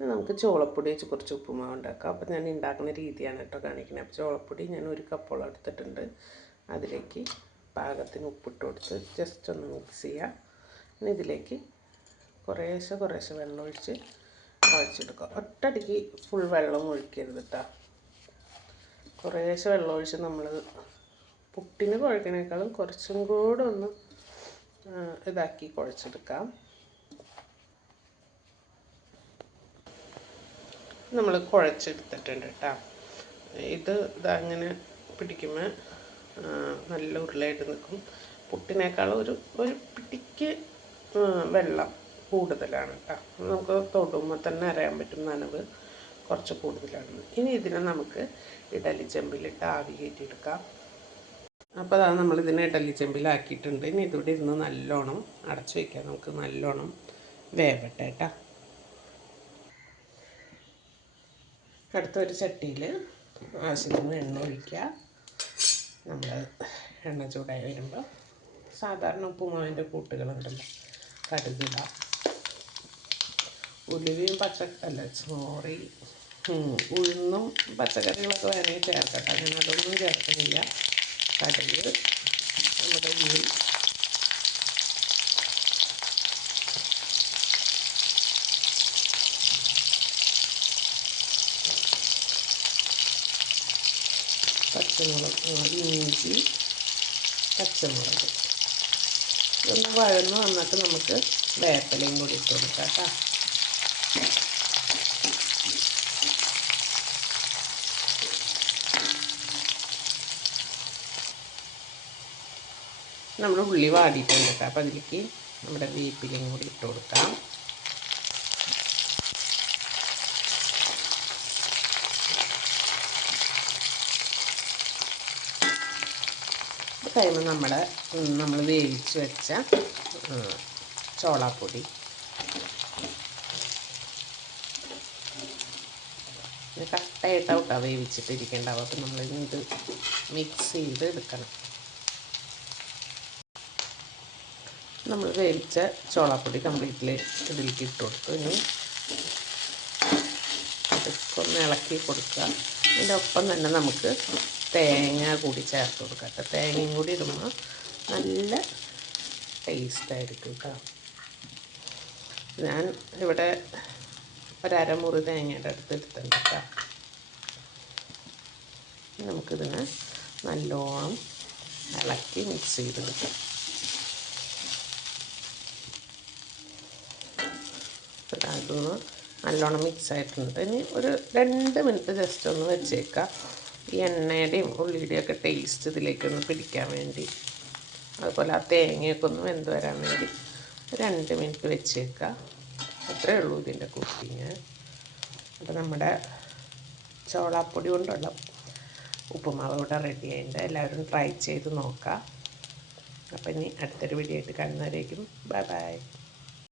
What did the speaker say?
നമുക്ക് ചോളപ്പൊടി വെച്ച് കുറച്ച് ഉപ്പുമാവ് ഉണ്ടാക്കാം. അപ്പോൾ ഞാൻ ഉണ്ടാക്കുന്ന രീതിയാണ് കേട്ടോ കാണിക്കുന്നത്. അപ്പോൾ ചോളപ്പൊടി ഞാൻ 1 കപ്പോളം എടുത്തിട്ടുണ്ട്. അതിലേക്ക് പാകത്തിന് ഉപ്പിട്ട് കൊടുത്ത് ജസ്റ്റ് ഒന്ന് മിക്സ് ചെയ്യുക. ഇനി ഇതിലേക്ക് കുറേശ്ശെ വെള്ളം ഒഴിച്ച് കുഴച്ചെടുക്കുക. ഒറ്റയടിക്ക് ഫുൾ വെള്ളം ഒഴിക്കരുത് കേട്ടോ. കുറേശ്ശെ വെള്ളം ഒഴിച്ച് നമ്മൾ പുട്ടിന് കുഴക്കണേക്കാളും കുറച്ചും കൂടെ ഒന്ന് ഇതാക്കി കുഴച്ചെടുക്കാം. നമ്മൾ കുഴച്ചെടുത്തിട്ടുണ്ട് കേട്ടോ. ഇതങ്ങനെ പിടിക്കുമ്പോൾ നല്ല ഉരുളയായിട്ട് നിൽക്കും. പുട്ടിനേക്കാളും ഒരു പിടിക്ക് വെള്ളം കൂടുതലാണ് കേട്ടോ. നമുക്ക് തൊടുമ്പോൾ തന്നെ അറിയാൻ പറ്റും നനവ് കുറച്ച് കൂടുതലാണ്. ഇനി ഇതിനെ നമുക്ക് ഇഡലി ചെമ്പിലിട്ട് ആവി കയറ്റിയെടുക്കാം. അപ്പോൾ അതാണ് നമ്മളിതിനെ ഇഡലി ചെമ്പിലാക്കിയിട്ടുണ്ട്. ഇനി ഇതിവിടെ ഇരുന്ന് നല്ലോണം അടച്ചു വയ്ക്കാം. നമുക്ക് നല്ലോണം വേവട്ടെ കേട്ടോ. അടുത്തൊരു ചട്ടിയിൽ ആവശ്യത്തിന് എണ്ണ ഒഴിക്കുക. നമ്മൾ എണ്ണ ചൂടായി വരുമ്പോൾ സാധാരണ ഉപ്പുമാവിൻ്റെ കൂട്ടുകളുണ്ടല്ലോ, കടുകിടാം. ഉലുവയും ഉഴുന്നും പച്ചക്കറികളൊക്കെ വേണമെങ്കിൽ ചേർക്കട്ടെ. ഞാൻ അതൊന്നും ചേർക്കുന്നില്ല. കടുക്, നമ്മുടെ ഉള്ളി, പച്ചമുളക്, ഇഞ്ചി, പച്ചമുളക് ഇതൊന്ന് വഴന്ന് വന്നിട്ട് നമുക്ക് വേപ്പിലയും കൂടി ഇട്ട് കൊടുക്കാം കേട്ടോ. നമ്മൾ ഉള്ളി വാടിയിട്ടുണ്ട് കേട്ടോ. അപ്പോൾ അതിലേക്ക് നമ്മുടെ വേപ്പിലയും കൂടി ഇട്ട് കൊടുക്കാം. കഴിയുമ്പോൾ നമ്മൾ വേവിച്ച് വെച്ച ചോളാപ്പൊടി കട്ടയായിട്ടാണ് വേവിച്ചിട്ടിരിക്കേണ്ടാവും. അപ്പോൾ നമ്മളിത് മിക്സ് ചെയ്ത് എടുക്കണം. നമ്മൾ വേവിച്ച ചോളാപ്പൊടി കംപ്ലീറ്റ്ലി ഇതിലേക്ക് ഇട്ട് കൊടുത്തു. ഇനി അതൊക്കെ ഒന്ന് ഇളക്കി കൊടുക്കുക. അതിൻ്റെ ഒപ്പം തന്നെ നമുക്ക് തേങ്ങ കൂടി ചേർത്ത് കൊടുക്കാം കേട്ടോ. തേങ്ങയും കൂടി ഇടുമ്പോൾ നല്ല ടേസ്റ്റായിരിക്കും കേട്ടോ. ഞാൻ ഇവിടെ ഒരമുറി തേങ്ങയുടെ അടുത്ത് എടുത്തിട്ടുണ്ട് കേട്ടോ. നമുക്കിതിനെ നല്ലോണം ഇളക്കി മിക്സ് ചെയ്തെടുക്കാം. അതൊന്ന് നല്ലോണം മിക്സ് ആയിട്ടുണ്ട്. ഇനി ഒരു 2 മിനിറ്റ് ജസ്റ്റ് ഒന്ന് വെച്ചേക്കാം. ഈ എണ്ണയുടെയും ഉള്ളിയുടെയും ഒക്കെ ടേസ്റ്റ് ഇതിലേക്കൊന്ന് പിടിക്കാൻ വേണ്ടി, അതുപോലെ ആ തേങ്ങയൊക്കെ ഒന്ന് വെന്ത് വരാൻ വേണ്ടി 2 മിനിറ്റ് വെച്ചേക്കുക. അത്രയേ ഉള്ളൂ ഇതിൻ്റെ കുക്കിങ്. അപ്പോൾ നമ്മുടെ ചോളാപ്പൊടി കൊണ്ടുള്ള ഉപ്പുമാവ് ഇവിടെ റെഡി ആയിട്ടുണ്ട്. എല്ലാവരും ട്രൈ ചെയ്ത് നോക്കാം. അപ്പോൾ ഇനി അടുത്തൊരു വീഡിയോ ആയിട്ട് കാണുന്നവരേക്കും ബൈ ബൈ.